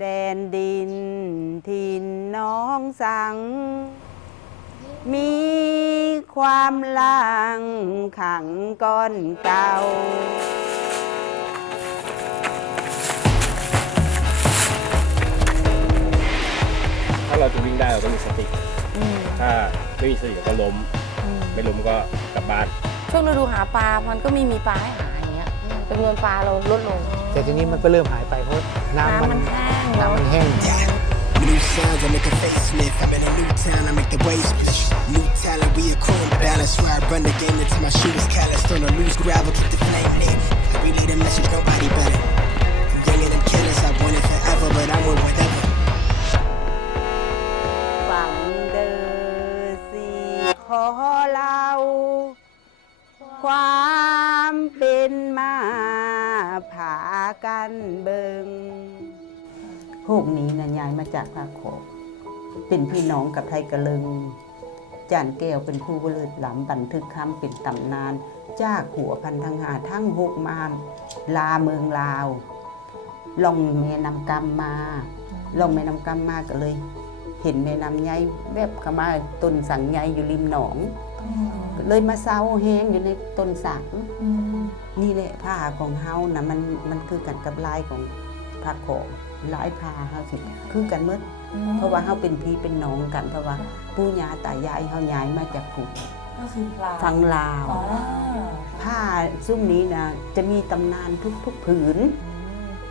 แดนดินทินน้องสัง มีความลังขังก้อนเก่า ถ้าเราจะวิ่งได้เราต้องมีสติ ถ้าไม่มีสติเราก็ล้ม ไม่ล้มก็กลับบ้าน ช่วงฤดูหาปลา มันก็ไม่มีปลาให้หาอย่างเงี้ย จำนวนปลาเราลดลง แต่ทีนี้มันก็เริ่มหายไปเพราะน้ำน้ำมัมันนแห้งแล้วน้ำมันแห้ง New sounds, I make a facelift. I'm in a new town, I make the waves splish. New talent, we a crew in balance. Where I run the game until my shoes calloused. On a loose gravel, keep the flame lit. I relay the message, nobody better. I'm younger than killers, I want it forever, but I'm with whatever. ฝังเดอสีขอ พวกนี้นะยายมาจากภาคโขกเป็นพี่น้องกับไทยกะลึง จานแก้วเป็นผู้เลิศล้ำบันทึกคำเป็นตำนาน จากหัวพันธังหาทั้งหกมาม ลาเมืองลาว ลองแม่นำกรรมมา ลองแม่นำกรรมมาก็เลย เห็นแม่น้ำใหญ่แวบเข้ามาต้นสังใหญ่อยู่ริมหนองก็เลยมาเศร้าแห้งอยู่ในต้นสังนี่แหละผ้าของเฮานะมันมันคือกันกับลายของผ้าโขง ลายผ้าเฮาสิคือกันหมดเพราะว่าเฮาเป็นพี่เป็นน้องกันเพราะว่าปู่ย่าตายายเฮาย้ายมาจากผูก็คือปลาฟังลาวอ๋อผ้าซุ้มนี้นะจะมีตำนานทุกๆผืน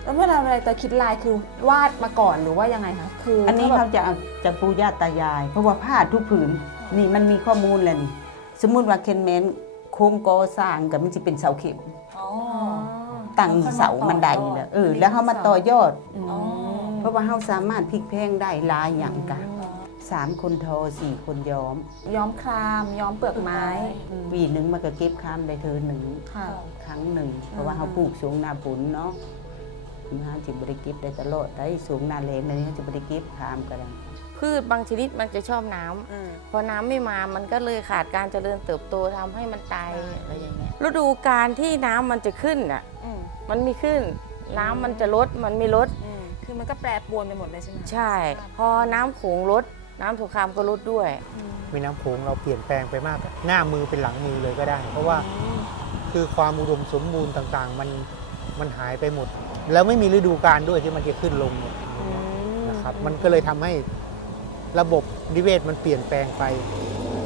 แล้วเวลาเวลาจะคิดลายคือวาดมาก่อนหรือว่ายังไงคะคือ อันนี้ถ้เขาแบบจะเอาจากปู่ย่าตายาย เพราะว่าผ้าทุกผืนนี่มันมีข้อมูลเลยนี่ สมมุติว่าเคนแมนโครงกอสร้างกับมันจะเป็นเสาเข็มอ๋อ ตั้งเสามันไดนี่แหละเออแล้วเขามาต่อยอดอ๋อเพราะว่าเขาสามารถพลิกแพลงได้หลายอย่างกันสามคนทอสี่คนย้อม ย้อมครามย้อมเปลือกไม้ปีหนึ่งมันก็เก็บข้ามได้เธอหนึ่งค่ะครั้งหนึ่ง เพราะว่าเขาปลูกสูงหนาฝนเนาะเขาจะบริกิบได้ตลอดได้สูงหนาแรงเลยเขาจะบริกิบข้ามก็ได้พืชบางชนิดมันจะชอบน้ำพอน้ำไม่มามันก็เลยขาดการเจริญเติบโตทำให้มันตายอะไรอย่างเงี้ยฤดูการที่น้ำมันจะขึ้นอะอื มมันมีขึ้น น้ำมันจะลดมันไม่ลด อืมคือมันก็แปรปรวนไปหมดเลยใช่ไหมใช่ พอน้ำโขงลด น้ำสงครามก็ลดด้วยมีน้ำโขงเราเปลี่ยนแปลงไปมาก หน้ามือเป็นหลังมือเลยก็ได้ เพราะว่าคือความอุดมสมบูรณ์ต่างๆ มันมันหายไปหมด แล้วไม่มีฤดูกาลด้วยที่มันจะขึ้นลงเนี่ยนะครับมันก็เลยทำให้ระบบนิเวศมันเปลี่ยนแปลงไป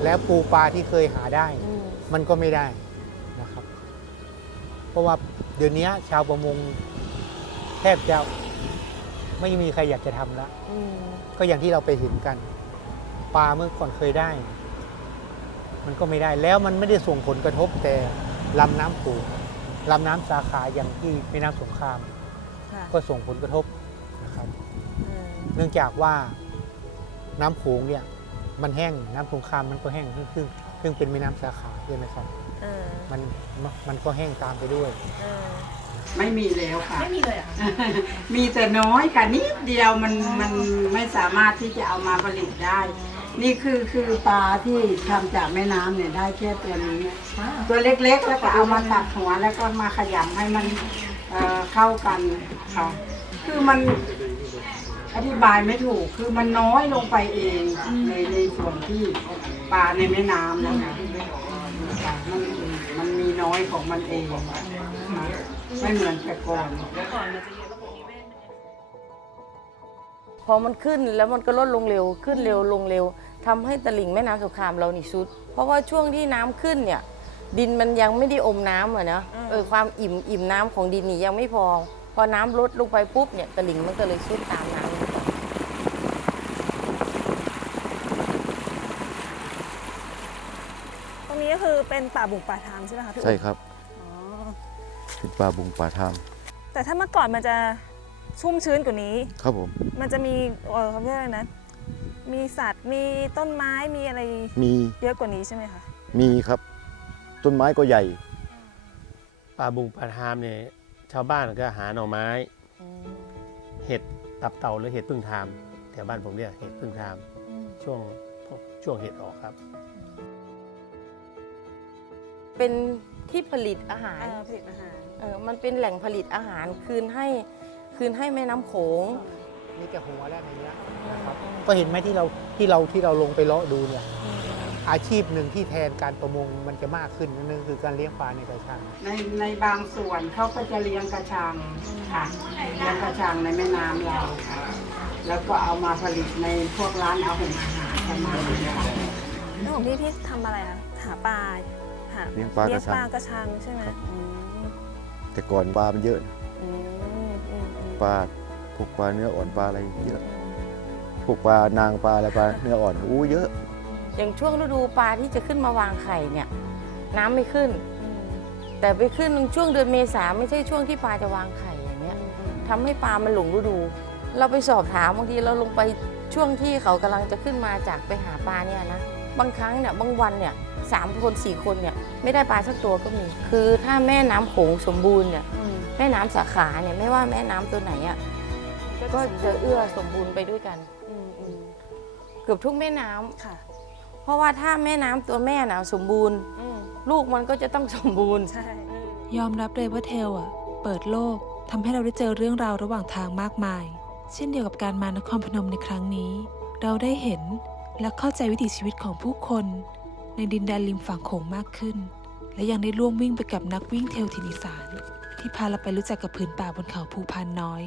แล้วปูปลาที่เคยหาได้มันก็ไม่ได้นะครับ เพราะว่าเดี๋ยวนี้ชาวประมงแทบจะไม่มีใครอยากจะทำแล้วก็อย่างที่เราไปเห็นกัน ปลาเมื่อก่อนเคยได้ มันก็ไม่ได้แล้วมันไม่ได้ส่งผลกระทบแต่ลำน้ำปูลำน้ำสาขาอย่างที่แม่น้ำสงครามค่ะก็ส่งผลกระทบนะครับอืมเนื่องจากว่าน้ำโขงเนี่ย มันแห้งน้ำสงครามมันก็แห้งซึ่งซึ่งซึ่งเป็นแม่น้ำสาขาใช่ไหมครับเออมันมันก็แห้งตามไปด้วย เออไม่มีแล้วค่ะ ไม่มีเลยเหรอะ มีแต่น้อยค่ะนิดเดียวมันมันไม่สามารถที่จะเอามาผลิตได้ นี่คือคือปลาที่ทำจากแม่น้ำเนี่ยได้แค่ตัวนี้ ตัวเล็กๆแล้วก็เอามาตัดหัวแล้วก็มาขยำให้มันเอ่อเข้ากันค่ะคือมันอธิบายไม่ถูกคือมันน้อยลงไปเองในในส่วนที่ปลาในแม่น้ำนะคะค่ะ มันมันมีน้อยของมันเองค่ะไม่เหมือนแต่ก่อนพอมันขึ้นแล้วมันก็ลดลงเร็วขึ้นเร็วลงเร็วทำให้ตลิ่งแม่น้ำสงครามเรานี่ซุด เพราะว่าช่วงที่น้ำขึ้นเนี่ย ดินมันยังไม่ได้อมน้ำอะเนาะเออความอิ่มอิ่มน้ำของดินนี่ยังไม่พอ พอน้ำลดลงไปปุ๊บเนี่ยตลิ่งมันก็เลยซุดตามน้ำลงไป ตรงนี้ก็คือ เป็นป่าบุกป่าทางใช่ไหมคะพี่ใช่อุ๊ครับอ๋อเป็นป่าบุงป่าทางแต่ถ้าเมื่อก่อนมันจะชุ่มชื้นกว่านี้ ครับผม มันจะมีเออเขาเรียกอะไรนะ มีสัตว์มีต้นไม้มีอะไรมีเยอะกว่านี้ใช่ไหมคะมีครับ ต้นไม้ก็ใหญ่ ป่าบุงป่าทามเนี่ยชาวบ้านก็หาหน่อไม้ เห็ดตับเต่าหรือเห็ดพึ่งทามแถวบ้านผมเรียกเห็ดพึ่งทามช่วงช่วงเห็ดออกครับ เป็นที่ผลิตอาหารเออผลิตอาหาร เออมันเป็นแหล่งผลิตอาหารคืนให้คืนให้แม่น้ำโขงมีแต่หัวแล้วในเนี้ยนะครับก็เห็นไหมที่เราที่เราที่เราลงไปเลาะดูเนี่ยอาชีพหนึ่งที่แทนการประมงมันจะมากขึ้นนั่นก็คือการเลี้ยงปลาในกระชัง ในในบางส่วนเขาก็จะเลี้ยงกระชังค่ะเลี้ยงกระชังในแม่น้ำเราค่ะแล้วก็เอามาผลิตในพวกร้านเอาเป็นอาหารประมาณนี้ค่ะแล้วของพี่พี่ทำอะไรคะหาปลา หาเลี้ยงปลากระชัง เลี้ยงปลากระชังใช่ไหมอืมแต่ก่อนปลามันเยอะนะอืมอืมอืมปลาพวกปลาเนื้ออ่อนปลาอะไรเยอะพวกปลานางปลาอะไรปลาเนื้ออ่อนอู้เยอะ อย่างช่วงฤดูปลาที่จะขึ้นมาวางไข่เนี่ย น้ำไม่ขึ้น อืมแต่ไปขึ้นช่วงเดือนเมษาไม่ใช่ช่วงที่ปลาจะวางไข่อย่างเงี้ยทำให้ปลามันหลงฤดู เราไปสอบถามบางทีเราลงไปช่วงที่เขากำลังจะขึ้นมาจากไปหาปลาเนี่ยนะ บางครั้งเนี่ยบางวันเนี่ยสามคนสี่คนเนี่ยไม่ได้ปลาสักตัวก็มี คือถ้าแม่น้ำโขงสมบูรณ์เนี่ยอืมแม่น้ำสาขาเนี่ยไม่ว่าแม่น้ำตัวไหนอะก็จะเอื้อสมบูรณ์ไปด้วยกัน อืมอืมเกือบทุกแม่น้ำค่ะ เพราะว่าถ้าแม่น้ำตัวแม่น่ะสมบูรณ์ อืมลูกมันก็จะต้องสมบูรณ์ ใช่ ยอมรับเลยว่าเทลอะ เปิดโลกทำให้เราได้เจอเรื่องราวระหว่างทางมากมาย เช่นเดียวกับการมานครพนมในครั้งนี้ เราได้เห็น และเข้าใจวิถีชีวิตของผู้คน ในดินแดนริมฝั่งโขงมากขึ้น และยังได้ร่วมวิ่งไปกับนักวิ่งเทลทินอีสานที่พาเราไปรู้จักกับผืนป่าบนเขาภูพานน้อย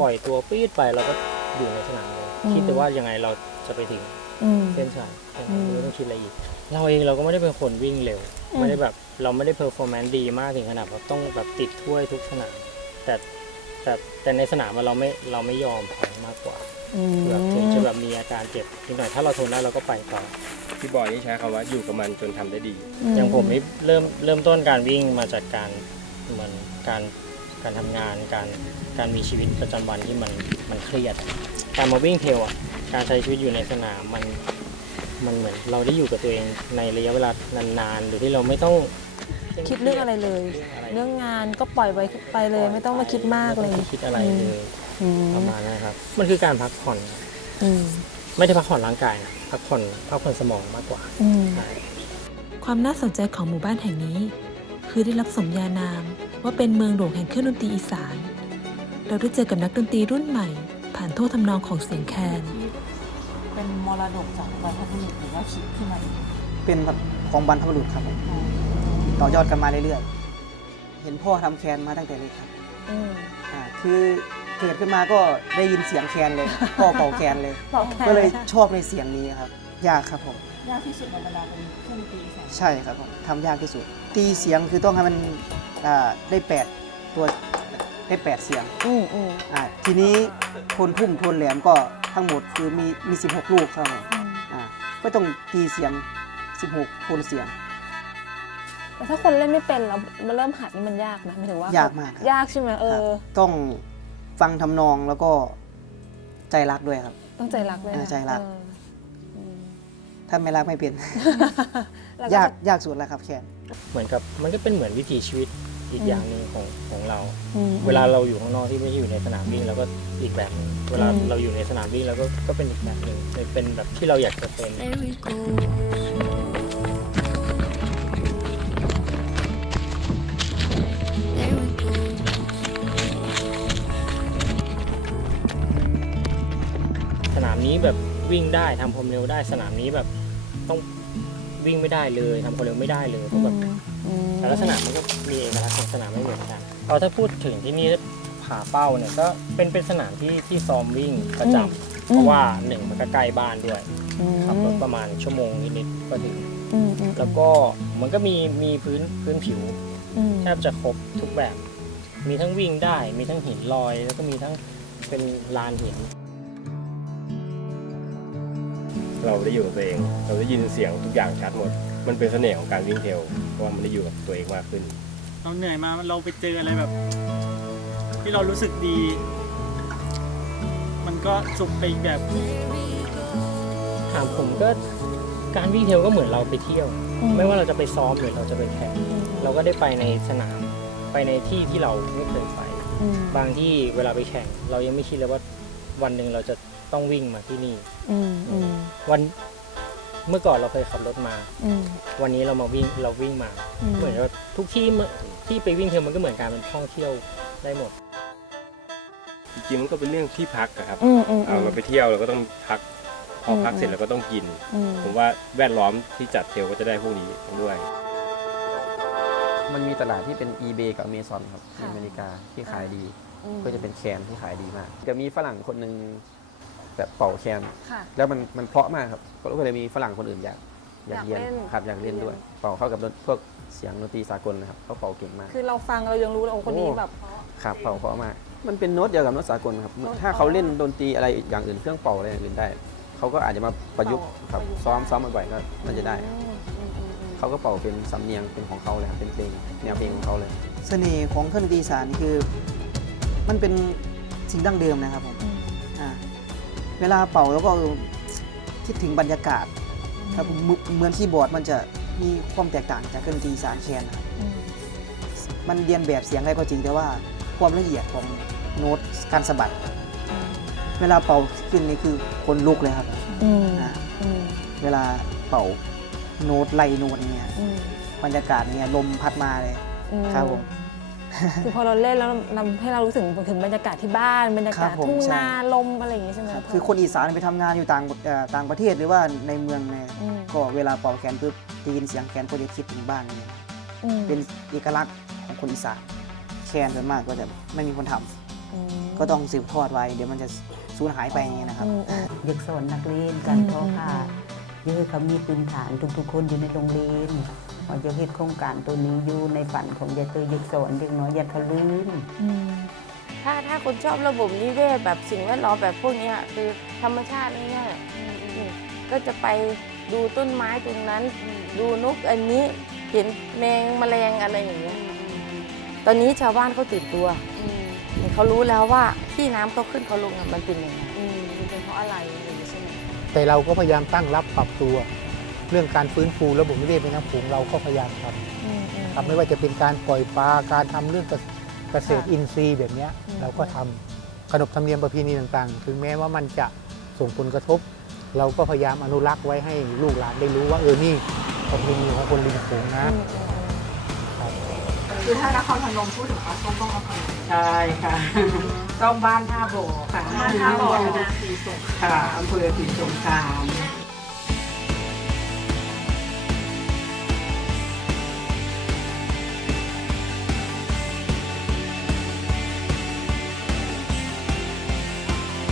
ปล่อยตัวปี๊ดไปเราก็อยู่ในสนามเลยอืมคิดแต่ว่ายังไงเราจะไปถึงอืมเส้นชัยแค่นั้นอืมไม่ต้องคิดอะไรอีก เราเองเราก็ไม่ได้เป็นคนวิ่งเร็วอืมไม่ได้แบบเราไม่ได้เพอร์ฟอร์แมนซ์ดีมากถึงขนาดแบบต้องแบบติดถ้วยทุกสนาม แต่แต่แต่ในสนามอะเราไม่เราไม่ยอมแพ้มากกว่า อืมแบบถึงจะแบบมีอาการเจ็บนิดหน่อยถ้าเราทนได้เราก็ไปต่อพี่บอยนี่ใช้คำว่าอยู่กับมันจนทำได้ดี อย่างผมนี่เริ่มเริ่มต้นการวิ่งมาจากการเหมือนการการทำงานการการมีชีวิตประจำวันที่มันมันเครียดการมาวิ่งเทรลอะการใช้ชีวิตอยู่ในสนามมันมันเหมือนเราได้อยู่กับตัวเองในระยะเวลานานๆหรือที่เราไม่ต้องคิดเรื่องอะไรเลย เรื่องงานก็ปล่อยไปไปเลย ไม่ต้องมาคิดมากเลยไต้องคิดอะไรเลย อืมประมาณนั้นนะครับ มันคือการพักผ่อน อืมไม่ได้พักผ่อนร่างกายนะพักผ่อนพักผ่อนสมองมากกว่าอืม ใช่ ความน่าสนใจของหมู่บ้านแห่งนี้ คือได้รับสมญานามว่าเป็นเมืองหลวงแห่งเครื่องดนตรีอีสาน เราได้เจอกับนักดนตรีรุ่นใหม่ ผ่านท่วงทำนองของเสียงแคน เป็นมรดกจากบรรพบุรุษหรือว่าคิดขึ้นมาเองเป็นแบบของบรรพบุรุษครับผมต่อยอดกันมาเรื่อยๆ เห็นพ่อทำแคนมาตั้งแต่เล็กครับอืมอ่าคือ เกิดขึ้นมาก็ได้ยินเสียงแคนเลยพ่อเป่าแคนเลย บอกแค่ก็เลยชอบในเสียงนี้ครับ ยากครับผม ยากที่สุดในบรรดาเป็นเครื่องดนตรีอีสานใช่ครับผมทำยากที่สุด ตีเสียงคือต้องให้มันอ่าได้แปดตัวได้แปดเสียงอืมอืมอ่าทีนี้โทนพุ่มโทนแหลมก็ทั้งหมดคือมีมี 16 ลูกครับผมอืมอ่าก็ต้องตีเสียง 16โทนเสียง แต่ถ้าคนเล่นไม่เป็นแล้วมาเริ่มหัดนี่มันยากไหมหมายถึงว่ายยากมากครับ ยากใช่ไหมเอครับอ ต้อง ฟังทำนองแล้วก็ใจรักด้วยครับ ต้องใจรักเลยเออนะใจรัก เอออืมถ้าไม่รักไม่เป็น แล้วยากยากสุดแล้วครับแคนเหมือนกับมันก็เป็นเหมือนวิถีชีวิตอีกอย่างหนึ่งของของเรา อืม เวลาเราอยู่ข้างนอกที่ไม่ใช่อยู่ในสนามวิ่งเราก็อีกแบบหนึงเวลาอืม เราอยู่ในสนามวิ่งเราก็ก็เป็นอีกแบบหนึ่งเป็นแบบที่เราอยากจะเป็นสนา แบบวิ่งได้ทำความเร็วได้สนามนี้แบบต้องวิ่งไม่ได้เลยทำความเร็วไม่ได้เลยเพราะแบบอืมแต่ละสนามมันก็มีเอกลักษณ์ของสนามไม่เหมือนกันเอาถ้าพูดถึงที่นี่ผาเป้าเนี่ยก็เป็นเป็นสนามที่ที่ซ้อมวิ่งประจำเพราะว่าหนึ่งมันก็ใกล้บ้านด้วยอืมขับรถประมาณชั่วโมงนิดๆก็ถึง อืมอืมแล้วก็มันก็มีมีพื้นพื้นผิว อืม แทบจะครบทุกแบบ มีทั้งวิ่งได้ มีทั้งหินลอย แล้วก็มีทั้งเป็นลานหิน เราได้อยู่กับตัวเอง เราได้ยินเสียงทุกอย่างชัดหมด มันเป็นเสน่ห์ของการวิ่งเทรลเพราะว่ามันได้อยู่กับตัวเองมากขึ้น เราเหนื่อยมาเราไปเจออะไรแบบ ที่เรารู้สึกดี มันก็สุขไปอีกแบบ ถามผมก็การวิ่งเทรลก็เหมือนเราไปเที่ยว ไม่ว่าเราจะไปซ้อมหรือเราจะไปแข่งเราก็ได้ไปในสนามไปในที่ที่เราไม่เคยไปอืมบางที่เวลาไปแข่ง เรายังไม่คิดเลยว่าวันหนึ่งเราจะ ต้องวิ่งมาที่นี่อืมอืมวันเมื่อก่อนเราเคยขับรถมา อืม วันนี้เรามาวิ่งเราวิ่งมา อืม เหมือนว่าทุกที่เมื่อที่ไปวิ่งเทรลมันก็เหมือนการเป็นท่องเที่ยวได้หมด จริงๆมันก็เป็นเรื่องที่พักอะครับอืมอืมอืมเอาเราไปเที่ยวเราก็ต้องพัก พออมพักเสร็จอืมเราก็ต้องกิน อืม ผมว่าแวดล้อมที่จัดเทรลก็จะได้พวกนี้ด้วย มันมีตลาดที่เป็น eBay กับ Amazon ครับที่ค่ะ อเมริกาที่ขายดี อืมก็จะเป็นแคนที่ขายดีมากก็มีฝรั่งคนหนึ่ง แบบเป่าแคนค่ะ แล้วมันมันเพราะมากครับก็เลยมีฝรั่งคนอื่นอยากอยากอยากเรียนเล่นครับอยากเล่นด้วยเป่าเข้ากับดนพวกเสียงดนตรีสากลนะครับเขาเป่าเก่งมาก คือเราฟังเรายังรู้เลยโอ้คนนี้โอ้ แบบเพราะ ครับเป่าเพราะมาก มันเป็นโน้ตเดียวกับโน้ตสากลครับถ้าเขาเล่นดนตรีอะไรอย่างอื่นเครื่องเป่าอะไรอย่างอื่นได้ เขาก็อาจจะมาประยุกต์ครับซ้อมซ้อมบ่อยๆก็น่าจะได้เขาก็เป่าเป็นสำเนียงเป็นของเขาเลยครับเป็นเพลงแนวเพลงของเขาเลย เสน่ห์ของเครื่องดนตรีอีสานนี่คือ มันเป็นสิ่งดั้งเดิมนะครับผมอ่า เวลาเป่าแล้วก็เออคิดถึงบรรยากาศครับเหมือนเหมือนคีย์บอร์ดมันจะมีความแตกต่างจากเครื่องดนตรีอีสานแคนนะครับมันเรียนแบบเสียงได้ก็จริงแต่ว่าความละเอียดของโน้ตการสะบัดเวลาเป่าขึ้นนี่คือคนลุกเลยครับอืมอ่าอืมเวลาเป่าโน้ตไล่โน้ตเนี่ยอืมบรรยากาศเนี่ยลมพัดมาเลยอืมครับผม คือพอเราเล่นแล้วนำให้เรารู้สึกถึงบรรยากาศที่บ้านบรรยากาศครับผมทุ่งใช่ นาลมอะไรอย่างงี้ใช่ไหมครับพ่คือคนอีสานไปทำงานอยู่ต่างเอ่อต่างประเทศหรือว่าในเมืองเนี่ยอืมก็เวลาเป่าแคนปุ๊บได้ยินเสียงแคนก็จะคิดถึงบ้านเนี่ยอืมเป็นเอกลักษณ์ของคนอีสานแคนส่วนมากก็จะไม่มีคนทำอืมก็ต้องสืบทอดไว้ เดี๋ยวมันจะสูญหายไปอย่างนี้ยนะครับ อืมอืมอยากสอนนักเรียนการทอผ้าอยากให้เขามีพื้นฐานทุกๆคนอยู่ในโรงเรียน ว่าจะเฮ็ดโครงการตัวนี้อยู่ในฝันของยายเตยยากสอนเด็กน้อยย่าทะลึ่มถ้าถ้าคนชอบระบบนิเวศแบบสิ่งแวดล้อมแบบพวกนี้คือธรรมชาติง่ายๆก็จะไปดูต้นไม้ตรงนั้น ดูนกอันนี้เห็นแมงแมลงอะไรอย่างเงี้ยตอนนี้ชาวบ้านเขาตื่นตัวเขารู้แล้วว่าที่น้ำเขาขึ้นเขาลงมันเป็นยังไงอืมมันเป็นเพราะอะไรอย่างงี้ใช่ไหมแต่เราก็พยายามตั้งรับปรับตัว เรื่องการฟื้นฟูระบบนิเวศแม่น้ำโขงเราก็พยายามทอืมอืมำทำไม่ว่าจะเป็นการปล่อยปลาการทำเรื่องเกษเกษตรค่ะอินทรีย์แบบเนี้ยอืม เราก็ทำขนบธรรมเนียมประเพณีต่างๆ ถึงแม้ว่ามันจะส่งผลกระทบ เราก็พยายามอนุรักษ์ไว้ให้ลูกหลานได้รู้ว่าเออนี่ประเพณีของคนริมโขงนะอืมอืมอืมครับคือถ้านครพนมพูดถึงปลาส้มต้องอำเภอใช่ค่ะ ต้องบ้านท่าบ่อค่ะบ้านท่าบ่อนะค่ะอำเภอศรีสงคราม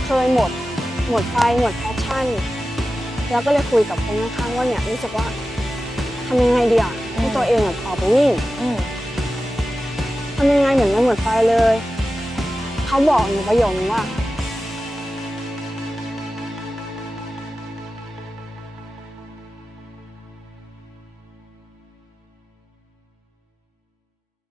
เคยหมด หมดไฟหมดแพชชั่น แล้วก็เลยคุยกับคนข้างๆว่าเนี่ยรู้สึกว่าทำยังไงดีอะให้ตัวเองอะออกไปวิ่งอืมทำยังไงเหมือนมันหมดไฟเลย เขาบอกหนูประโยคนึงว่า